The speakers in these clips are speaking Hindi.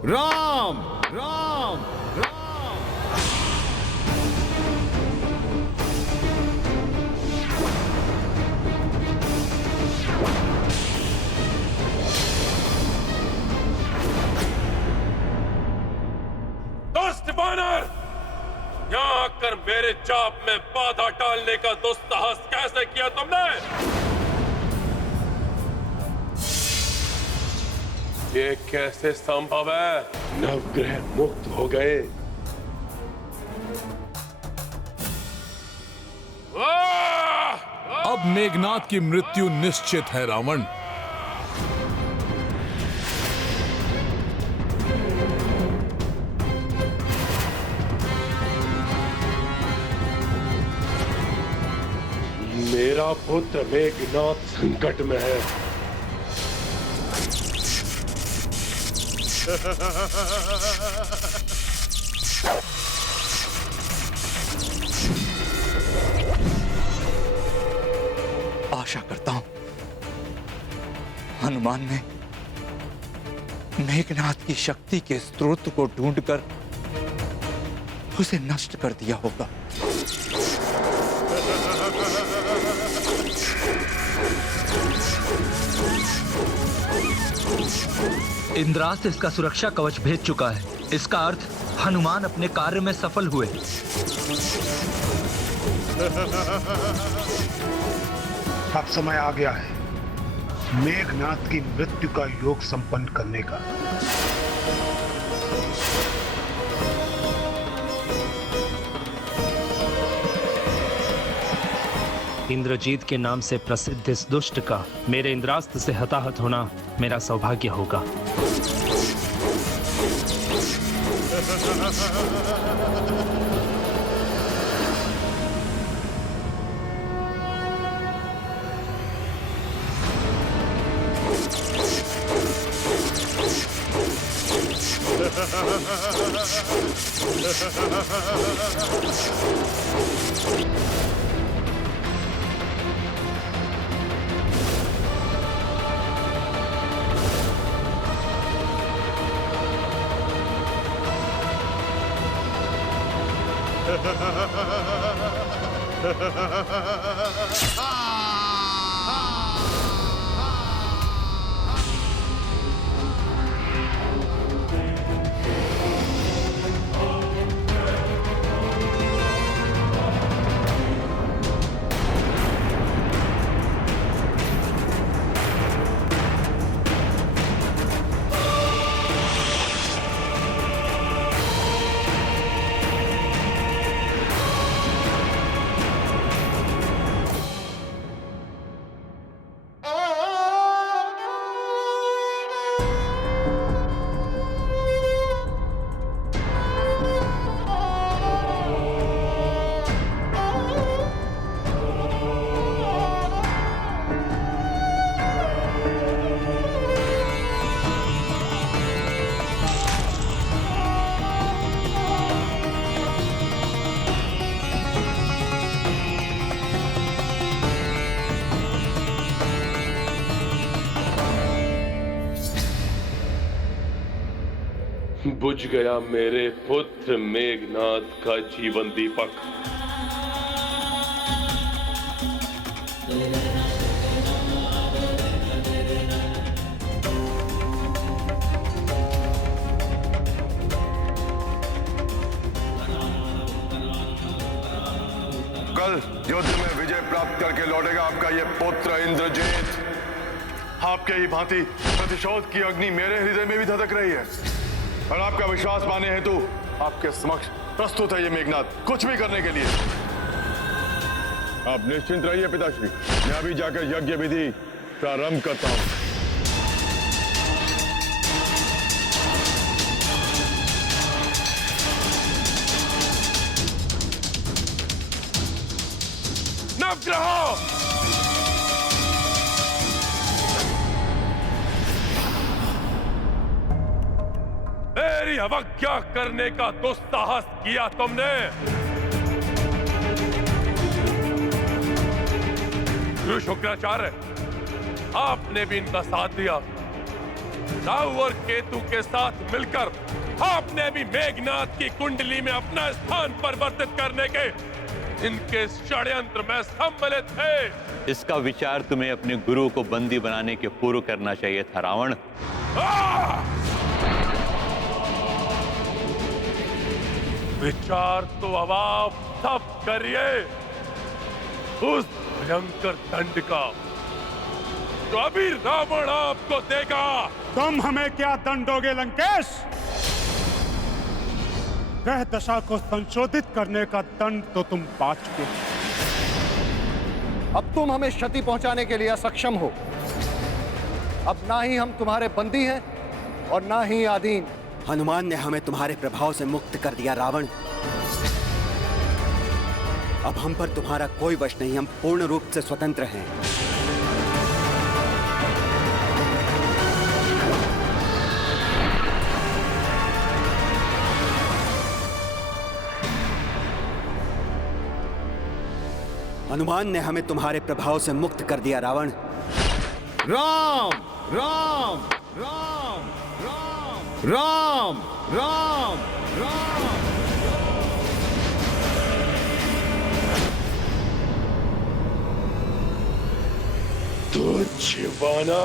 राम राम राम। दुष्ट वानर, यहाँ आकर मेरे चाप में बाधा डालने का दुस्साहस कैसे किया तुमने? ये कैसे संभव है? नवग्रह मुक्त हो गए। अब मेघनाद की मृत्यु निश्चित है रावण। मेरा पुत्र मेघनाद संकट में है। आशा करता हूं हनुमान ने मेघनाद की शक्ति के स्रोत को ढूंढकर उसे नष्ट कर दिया होगा। इंद्रास्त्र इसका सुरक्षा कवच भेज चुका है। इसका अर्थ हनुमान अपने कार्य में सफल हुए। अब समय आ गया है मेघनाद की मृत्यु का योग संपन्न करने का। इंद्रजीत के नाम से प्रसिद्ध इस दुष्ट का मेरे इंद्रास्त्र से हताहत होना मेरा सौभाग्य होगा। बुझ गया मेरे पुत्र मेघनाद का जीवन दीपक। कल युद्ध में विजय प्राप्त करके लौटेगा आपका ये पुत्र इंद्रजीत। आपके ही भांति प्रतिशोध की अग्नि मेरे हृदय में भी धधक रही है और आपका विश्वास पाने हेतु आपके समक्ष प्रस्तुत है ये मेघनाद कुछ भी करने के लिए। आप निश्चिंत रहिए पिताश्री, मैं अभी जाकर यज्ञ विधि प्रारंभ करता हूं। नवग्रहों, मेरी अवज्ञा करने का दुस्साहस किया तुमने। गुरु शुक्राचार्य, आपने भी इनका साथ दिया। राहु और केतु के साथ मिलकर आपने भी मेघनाथ की कुंडली में अपना स्थान परिवर्तित करने के इनके षड्यंत्र में सम्मिलित थे। इसका विचार तुम्हें अपने गुरु को बंदी बनाने के पूर्व करना चाहिए था रावण। विचार तो अब आप सब करिए उस भयंकर दंड का तो अभी रावण आपको देगा। तुम हमें क्या दंड दोगे लंकेश? ग्रह दशा को संशोधित करने का दंड तो तुम पा चुके हो। अब तुम हमें क्षति पहुंचाने के लिए असक्षम हो। अब ना ही हम तुम्हारे बंदी हैं और ना ही आदीन। हनुमान ने हमें तुम्हारे प्रभाव से मुक्त कर दिया रावण। अब हम पर तुम्हारा कोई वश नहीं, हम पूर्ण रूप से स्वतंत्र हैं। हनुमान ने हमें तुम्हारे प्रभाव से मुक्त कर दिया रावण। राम राम राम राम राम राम राम। तो छिपाना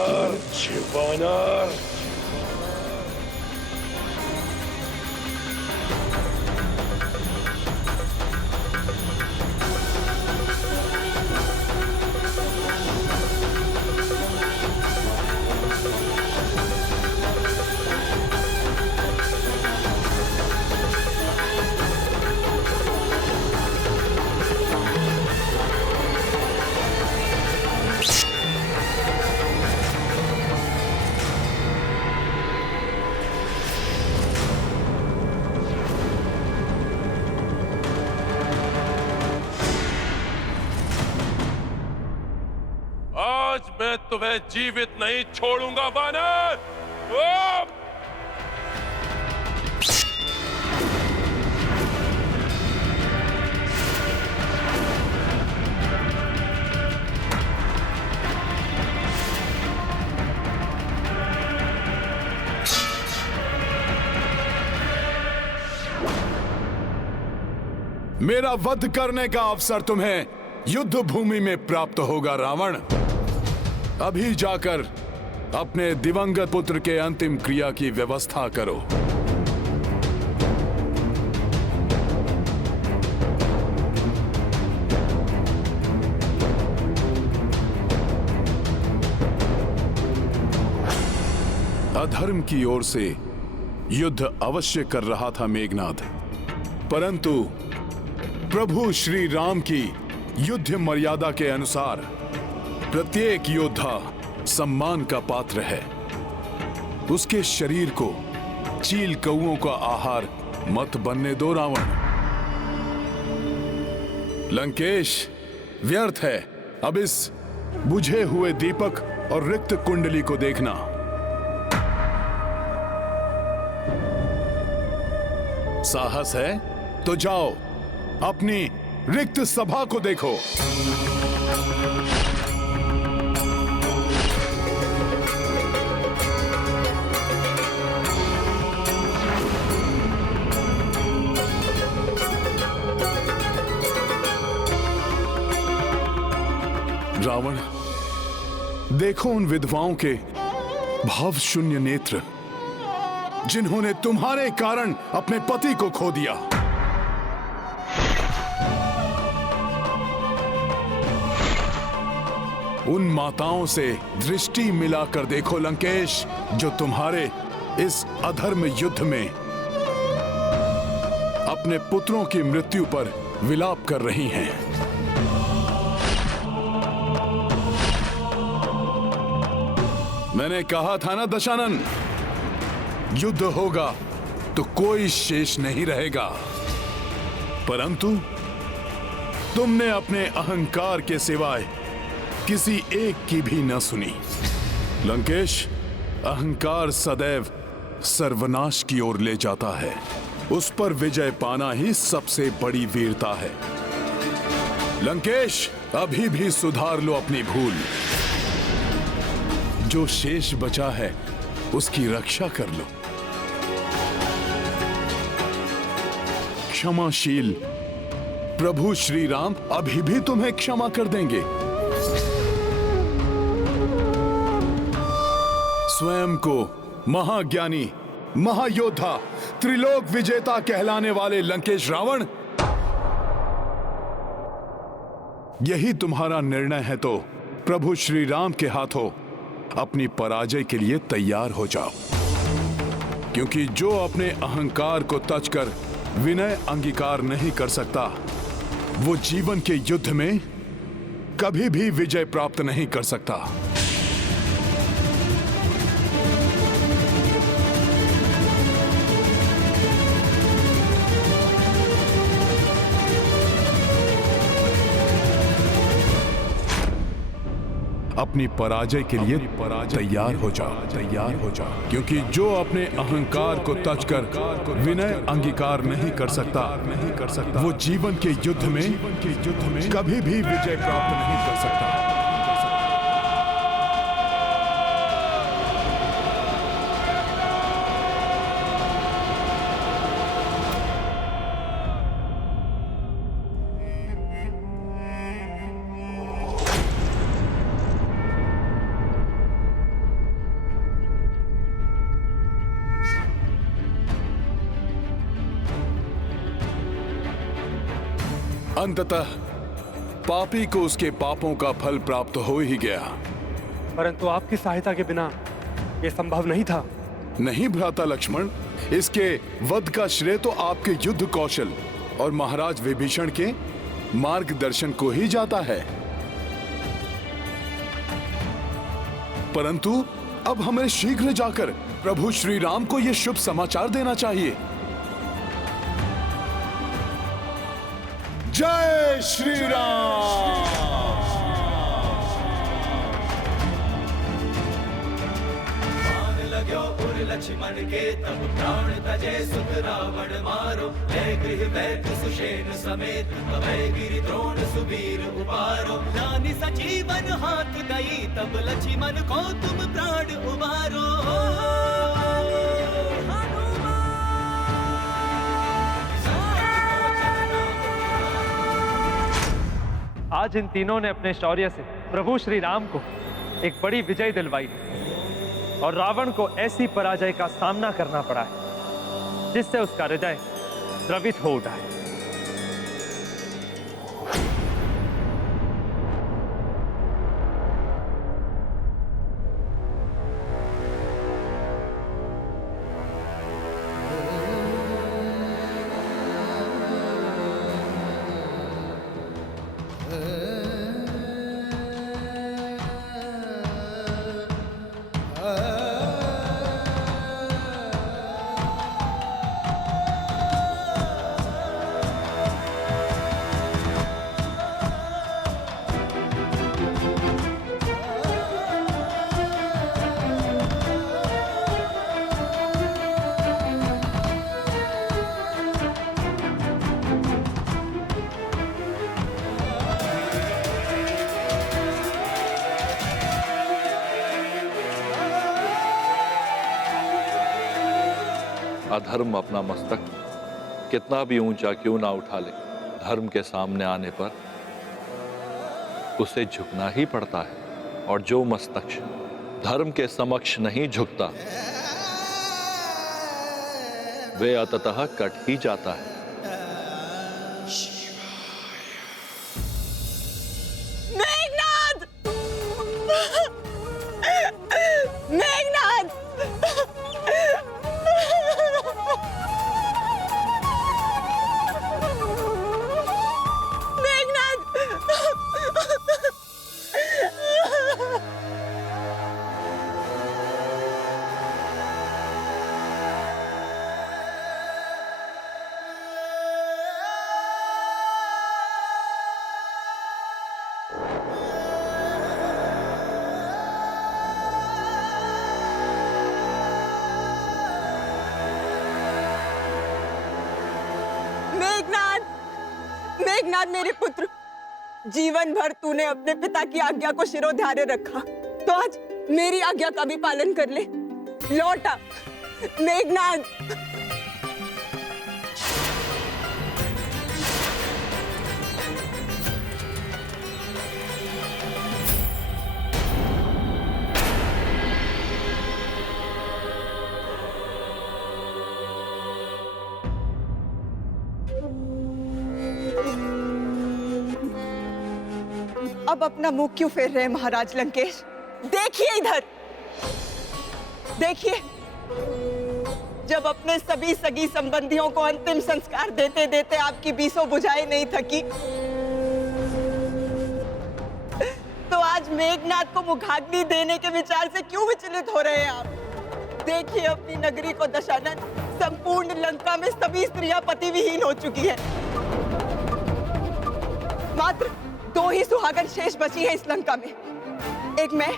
आज मैं तुम्हें जीवित नहीं छोड़ूंगा वानर। मेरा वध करने का अवसर तुम्हें युद्ध भूमि में प्राप्त होगा रावण। अभी जाकर अपने दिवंगत पुत्र के अंतिम क्रिया की व्यवस्था करो। अधर्म की ओर से युद्ध अवश्य कर रहा था मेघनाद, परंतु प्रभु श्री राम की युद्ध मर्यादा के अनुसार प्रत्येक योद्धा सम्मान का पात्र है। उसके शरीर को चील कौओं का आहार मत बनने दो रावण। लंकेश, व्यर्थ है अब इस बुझे हुए दीपक और रिक्त कुंडली को देखना। साहस है तो जाओ अपनी रिक्त सभा को देखो। रावण, देखो उन विधवाओं के भाव शून्य नेत्र जिन्होंने तुम्हारे कारण अपने पति को खो दिया। उन माताओं से दृष्टि मिलाकर देखो लंकेश, जो तुम्हारे इस अधर्म युद्ध में अपने पुत्रों की मृत्यु पर विलाप कर रही हैं। मैंने कहा था ना दशानन, युद्ध होगा तो कोई शेष नहीं रहेगा, परंतु तुमने अपने अहंकार के सिवाय किसी एक की भी न सुनी। लंकेश, अहंकार सदैव सर्वनाश की ओर ले जाता है। उस पर विजय पाना ही सबसे बड़ी वीरता है। लंकेश, अभी भी सुधार लो अपनी भूल। जो शेष बचा है उसकी रक्षा कर लो। क्षमाशील प्रभु श्री राम अभी भी तुम्हें क्षमा कर देंगे। स्वयं को महाज्ञानी, महायोद्धा, त्रिलोक विजेता कहलाने वाले लंकेश रावण, यही तुम्हारा निर्णय है तो प्रभु श्री राम के हाथों अपनी पराजय के लिए तैयार हो जाओ, क्योंकि जो अपने अहंकार को तजकर विनय अंगीकार नहीं कर सकता, वो जीवन के युद्ध में कभी भी विजय प्राप्त नहीं कर सकता। अपनी पराजय के लिए तैयार हो जाओ, क्योंकि जो अपने अहंकार को तजकर विनय अंगीकार नहीं कर सकता, वो जीवन के युद्ध में कभी भी विजय प्राप्त नहीं कर सकता। अंततः पापी को उसके पापों का फल प्राप्त हो ही गया। परंतु आपकी सहायता के बिना यह संभव नहीं था। नहीं भ्राता लक्ष्मण, इसके वध का श्रेय तो आपके युद्ध कौशल और महाराज विभीषण के मार्गदर्शन को ही जाता है। परंतु अब हमें शीघ्र जाकर प्रभु श्री राम को यह शुभ समाचार देना चाहिए। जय श्री राम। लग्यो उर लक्ष्मण के तब प्राण तजे सुत रावण मारो, ले गृह वैद्य सुषेण समेत अभय गिरि द्रोण सुबीर उबारो। रानी सजीवन हाथ गई तब लक्ष्मण को तुम प्राण उबारो। आज इन तीनों ने अपने शौर्य से प्रभु श्री राम को एक बड़ी विजय दिलवाई और रावण को ऐसी पराजय का सामना करना पड़ा है जिससे उसका हृदय द्रवित हो उठा है। अधर्म अपना मस्तक कितना भी ऊंचा क्यों ना उठा ले, धर्म के सामने आने पर उसे झुकना ही पड़ता है। और जो मस्तक धर्म के समक्ष नहीं झुकता, वे अंततः कट ही जाता है। मेघनाद! मेघनाद! मेघनाद मेरे पुत्र, जीवन भर तूने अपने पिता की आज्ञा को शिरोधार्य रखा, तो आज मेरी आज्ञा का भी पालन कर ले। लौटा मेघनाद। अब अपना मुंह क्यों फेर रहे हैं महाराज लंकेश? देखिए इधर, देखिए, जब अपने सभी सगी संबंधियों को अंतिम संस्कार देते देते आपकी बीसों बुझाएं नहीं थकी, तो आज मेघनाद को मुखाग्नि देने के विचार से क्यों विचलित हो रहे हैं आप? देखिए अपनी नगरी को दशानन, संपूर्ण लंका में सभी स्त्रियां पति विहीन हो चुकी है। मात्र 2 ही सुहागन शेष बची है इस लंका में, एक मैं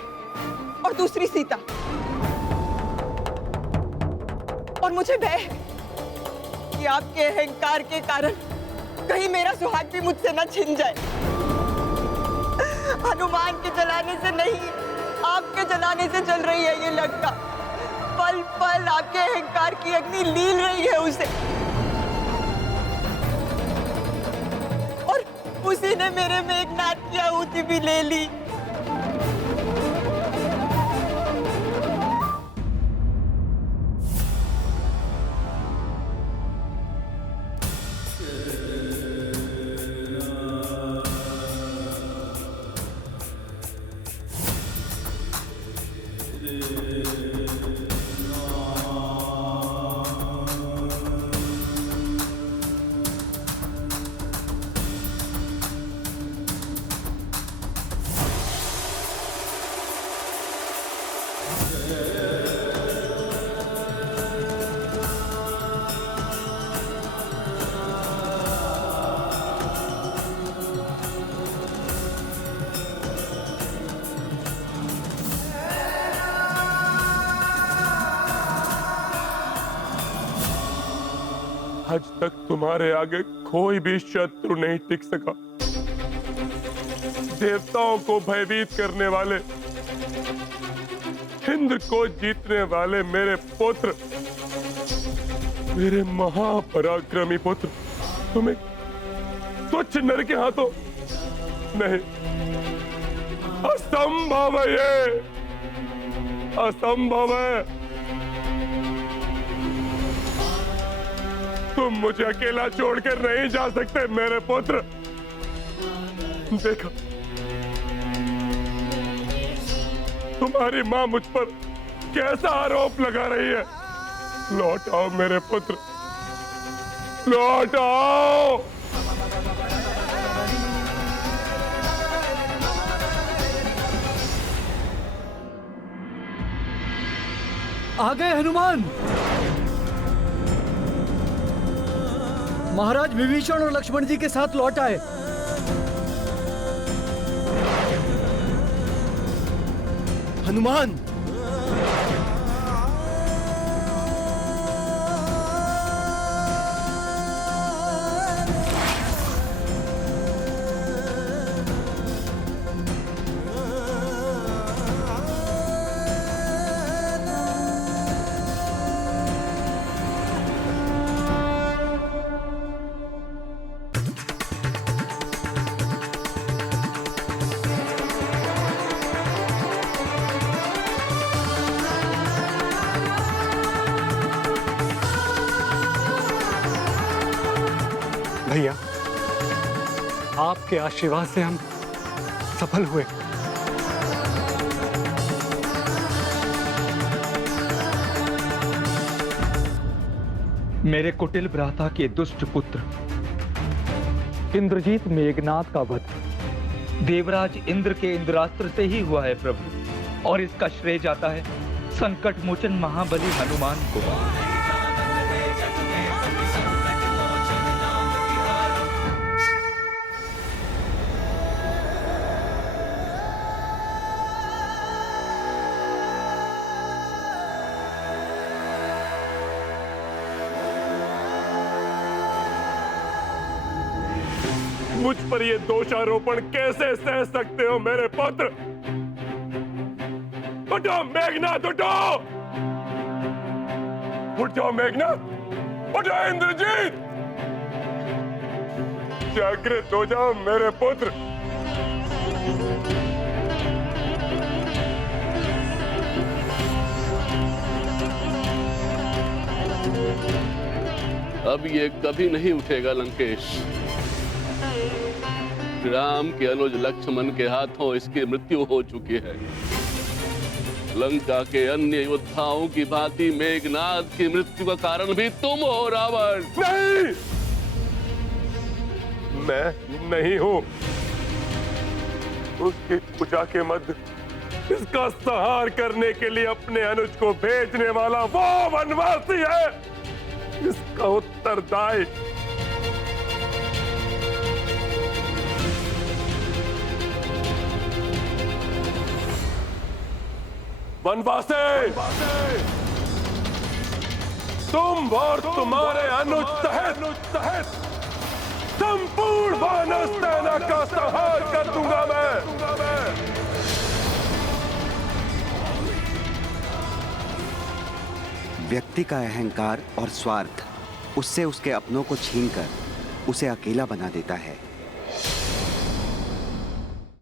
और दूसरी सीता। और मुझे भय है कि आपके अहंकार के कारण कहीं मेरा सुहाग भी मुझसे न छिन जाए। हनुमान के जलाने से नहीं, आपके जलाने से जल रही है ये लंका। पल पल आपके अहंकार की अग्नि लील रही है उसे, और उसी ने मेरे मेघनाद की आहुति भी ले ली। आज तक तुम्हारे आगे कोई भी शत्रु नहीं टिक सका। देवताओं को भयभीत करने वाले, इंद्र को जीतने वाले मेरे पुत्र, मेरे महापराक्रमी पुत्र, तुम्हें तुच्छ नर के हाथों नहीं, असंभव है ये, असंभव है। तुम मुझे अकेला छोड़कर नहीं जा सकते मेरे पुत्र। देखो, तुम्हारी मां मुझ पर कैसा आरोप लगा रही है। लौट आओ मेरे पुत्र, लौट आओ। आ गए हनुमान। महाराज विभीषण और लक्ष्मण जी के साथ लौट आए। हनुमान, भैया, आपके आशीर्वाद से हम सफल हुए। मेरे कुटिल भ्राता के दुष्ट पुत्र इंद्रजीत मेघनाद का वध देवराज इंद्र के इंद्रास्त्र से ही हुआ है प्रभु, और इसका श्रेय जाता है संकट मोचन महाबली हनुमान को। मुझ पर ये दोषारोपण कैसे सह सकते हो मेरे पुत्र? उठो मेघनाद, उठो। उठ जाओ मेघनाथ, उठ जाओ इंद्रजीत, जागृत हो जाओ मेरे पुत्र। अब ये कभी नहीं उठेगा लंकेश। राम के अनुज लक्ष्मण के हाथों इसकी मृत्यु हो चुकी है। लंका के अन्य योद्धाओं की भांति मेघनाद की मृत्यु का कारण भी तुम हो रावण। नहीं, मैं नहीं हूं। उसकी पूजा के मध्य इसका संहार करने के लिए अपने अनुज को भेजने वाला वो वनवासी है, इसका उत्तरदायी वनवासी तुम और तुम्हारे अनुज सहित संपूर्ण वानर सेना का संहार कर दूंगा मैं। व्यक्ति का अहंकार और स्वार्थ उससे उसके अपनों को छीनकर उसे अकेला बना देता है।